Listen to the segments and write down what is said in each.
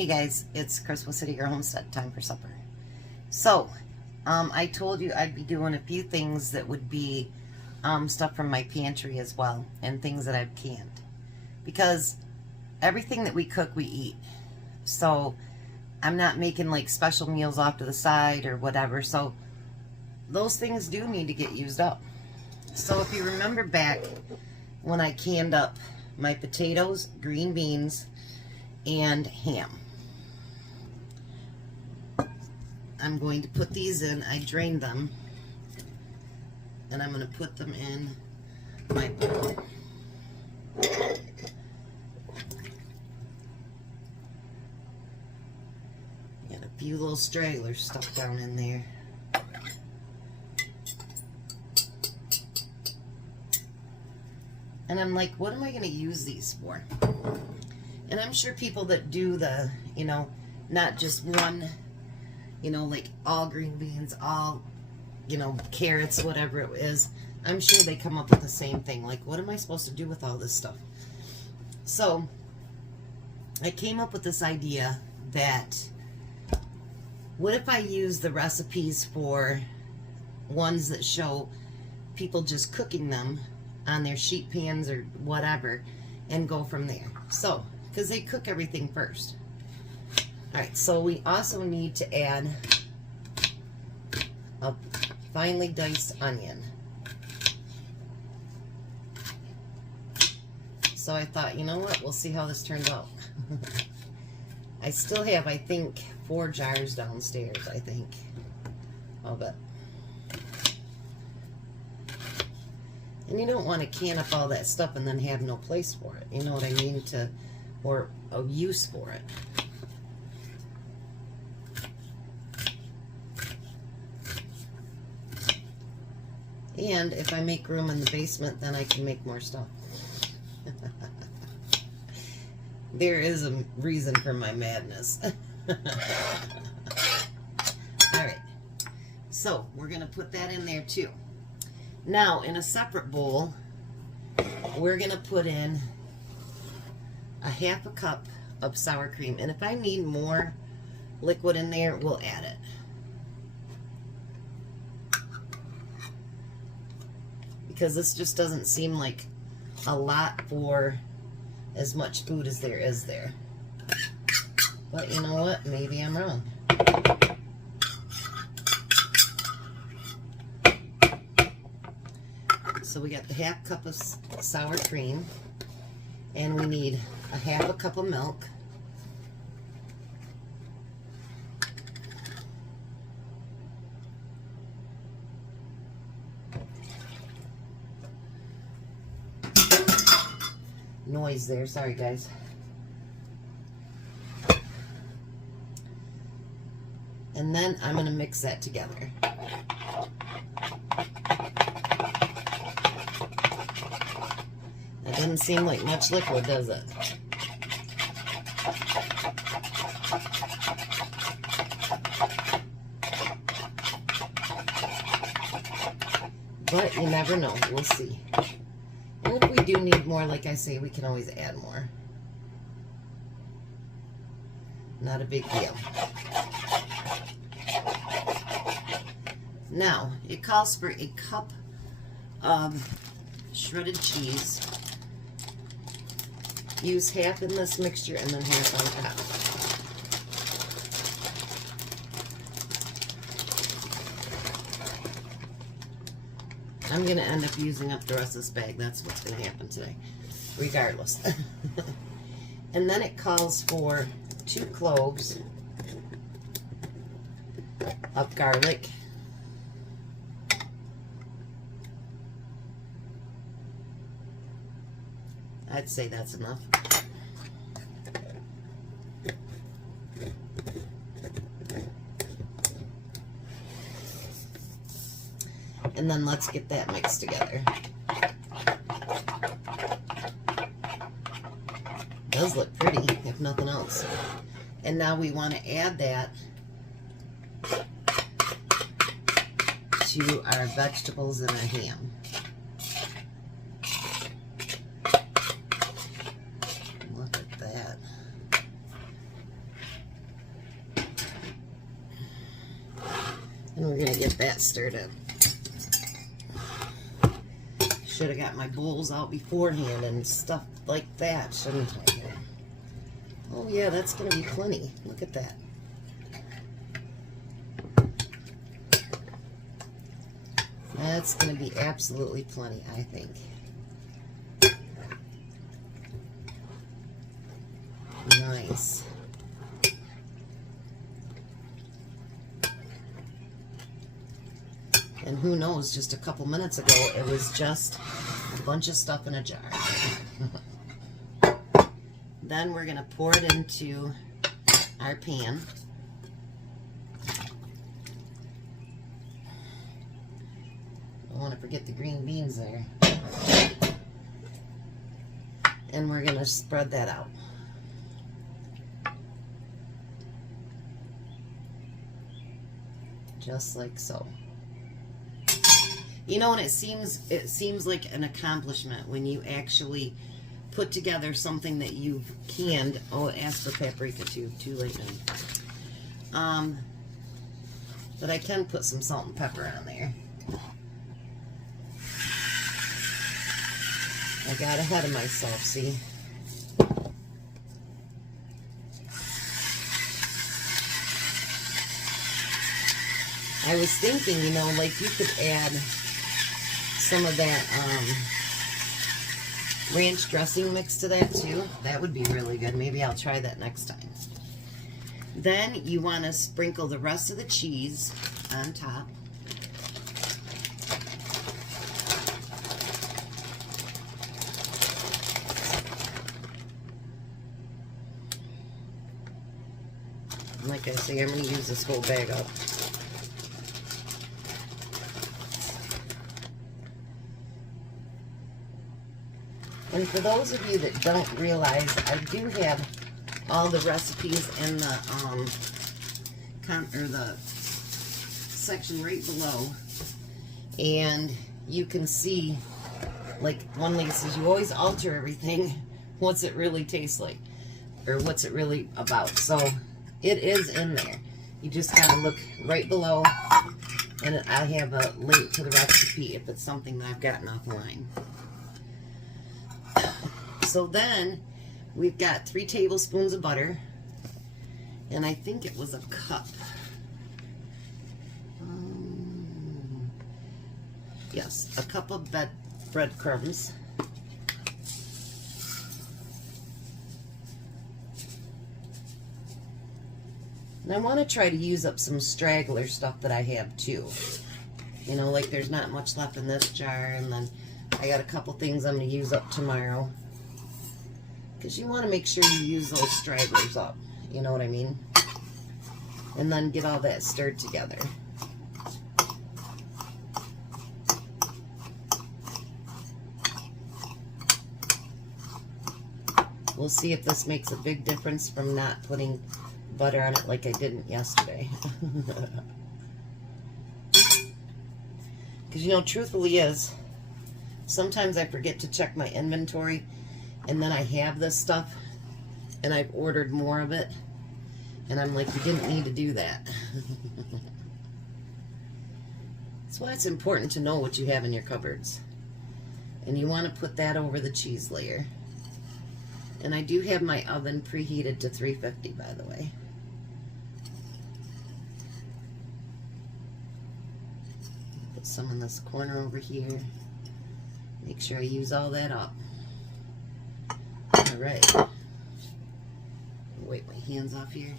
Hey guys, it's Crystal City Girl Homestead. Time for supper. So, I told you I'd be doing a few things that would be stuff from my pantry as well, and things that I've canned. Because everything that we cook, we eat. So, I'm not making like special meals off to the side or whatever. So, those things do need to get used up. So, if you remember back when I canned up my potatoes, green beans, and ham. I'm going to put these in. I drained them, and I'm going to put them in my bowl. Got a few little stragglers stuck down in there. And I'm like, what am I going to use these for? And I'm sure people that do the, not just one, like all green beans, all, carrots, whatever it is, I'm sure they come up with the same thing. Like, what am I supposed to do with all this stuff? So, I came up with this idea that, what if I use the recipes for ones that show people just cooking them on their sheet pans or whatever, and go from there. So, because they cook everything first. Alright, so we also need to add a finely diced onion. So I thought, you know what, we'll see how this turns out. I still have, I think, 4 jars downstairs, I think, of it. And you don't want to can up all that stuff and then have no place for it. You know what I mean? Or a use for it. And if I make room in the basement, then I can make more stuff. There is a reason for my madness. Alright. So, we're going to put that in there too. Now, in a separate bowl, we're going to put in a 1/2 cup of sour cream. And if I need more liquid in there, we'll add it. Because this just doesn't seem like a lot for as much food as there is there. But you know what? Maybe I'm wrong. So we got the 1/2 cup of sour cream, and we need a 1/2 cup of milk. Noise there, sorry guys. And then I'm going to mix that together. That doesn't seem like much liquid, does it? But you never know. We'll see. And if we do need more, like I say, we can always add more. Not a big deal. Now, it calls for a cup of shredded cheese. Use half in this mixture and then half on top. I'm going to end up using up the rest of this bag. That's what's going to happen today, regardless. And then it calls for 2 cloves of garlic. I'd say that's enough. And then let's get that mixed together. It does look pretty, if nothing else. And now we want to add that to our vegetables and our ham. Look at that. And we're going to get that stirred in. Should have got my bowls out beforehand and stuff like that, shouldn't I? Oh yeah, that's going to be plenty. Look at that. That's going to be absolutely plenty, I think. Nice. And who knows, just a couple minutes ago, it was just a bunch of stuff in a jar. Then we're going to pour it into our pan. Don't want to forget the green beans there. And we're going to spread that out. Just like so. You know, and it seems like an accomplishment when you actually put together something that you've canned. Oh, it asked for paprika too late now. But I can put some salt and pepper on there. I got ahead of myself, see? I was thinking, you know, like you could add some of that ranch dressing mix to that too. That would be really good. Maybe I'll try that next time. Then you want to sprinkle the rest of the cheese on top. And like I say, I'm going to use this whole bag up. And for those of you that don't realize, I do have all the recipes in the the section right below, and you can see, like one lady says, you always alter everything. What's it really taste like, or what's it really about? So it is in there. You just gotta look right below, and I have a link to the recipe if it's something that I've gotten offline. So then we've got 3 tablespoons of butter, and I think it was a cup. Yes, a cup of breadcrumbs. And I want to try to use up some straggler stuff that I have too. You know, like there's not much left in this jar, and then I got a couple things I'm going to use up tomorrow. Because you want to make sure you use those stragglers up. You know what I mean? And then get all that stirred together. We'll see if this makes a big difference from not putting butter on it like I didn't yesterday. Because, you know, truthfully is, sometimes I forget to check my inventory, and then I have this stuff, and I've ordered more of it, and I'm like, you didn't need to do that. That's why it's important to know what you have in your cupboards. And you want to put that over the cheese layer. And I do have my oven preheated to 350, by the way. Put some in this corner over here. Make sure I use all that up. Alright. Wipe my hands off here.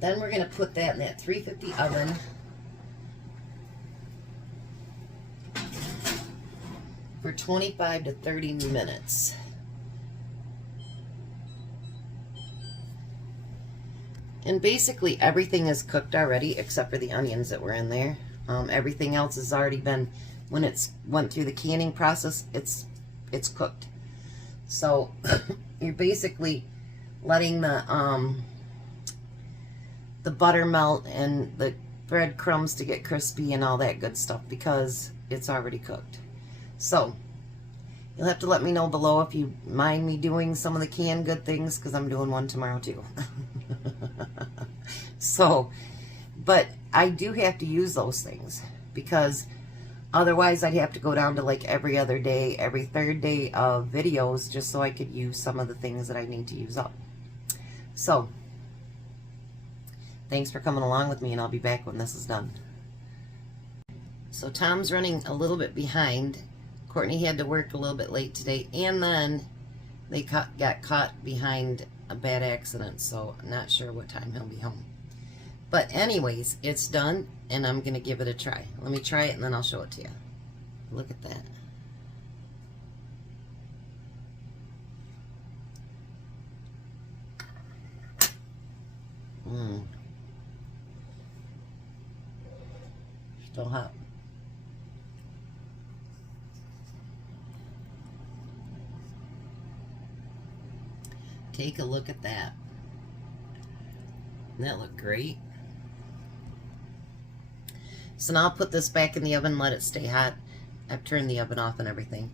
Then we're going to put that in that 350 oven. For 25 to 30 minutes. And basically everything is cooked already except for the onions that were in there. Everything else has already been, when it's went through the canning process, it's cooked. So you're basically letting the butter melt and the breadcrumbs to get crispy and all that good stuff because it's already cooked. So you'll have to let me know below if you mind me doing some of the canned good things, because I'm doing one tomorrow too. So, but I do have to use those things because otherwise I'd have to go down to like every other day, every third day of videos just so I could use some of the things that I need to use up. So, thanks for coming along with me, and I'll be back when this is done. So Tom's running a little bit behind. Courtney had to work a little bit late today, and then they got caught behind a bad accident, so I'm not sure what time he'll be home. But anyways, it's done, and I'm going to give it a try. Let me try it, and then I'll show it to you. Look at that. Still hot. Take a look at that. Doesn't that look great? So now I'll put this back in the oven, let it stay hot. I've turned the oven off and everything.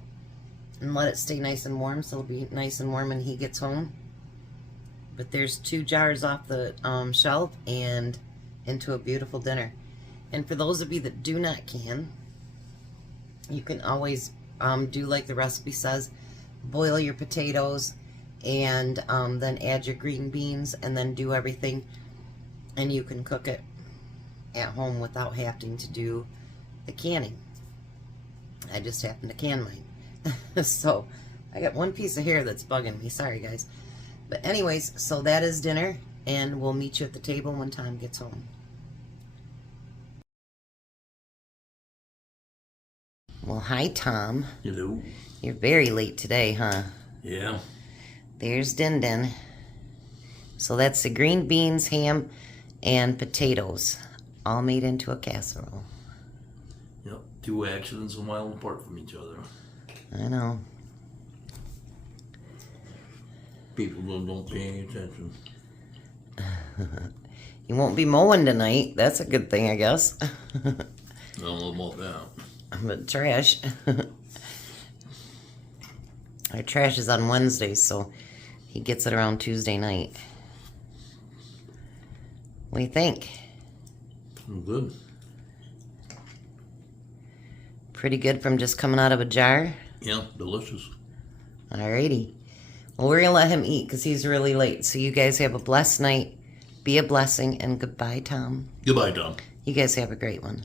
And let it stay nice and warm, so it'll be nice and warm when he gets home. But there's 2 jars off the shelf and into a beautiful dinner. And for those of you that do not can, you can always do like the recipe says, boil your potatoes and then add your green beans and then do everything, and you can cook it at home without having to do the canning. I just happen to can mine. So I got one piece of hair that's bugging me, sorry guys. But anyways, so that is dinner, and we'll meet you at the table when Tom gets home. Well, hi Tom. Hello. You're very late today, huh? Yeah. There's Din Din. So that's the green beans, ham, and potatoes, all made into a casserole. Yep. 2 accidents a mile apart from each other. I know. People don't pay any attention. You won't be mowing tonight. That's a good thing, I guess. I don't know about that. But trash. Our trash is on Wednesdays, so he gets it around Tuesday night. What do you think? Good. Pretty good from just coming out of a jar? Yeah, delicious. Alrighty. Well, we're going to let him eat because he's really late. So you guys have a blessed night. Be a blessing, and goodbye, Tom. Goodbye, Tom. You guys have a great one.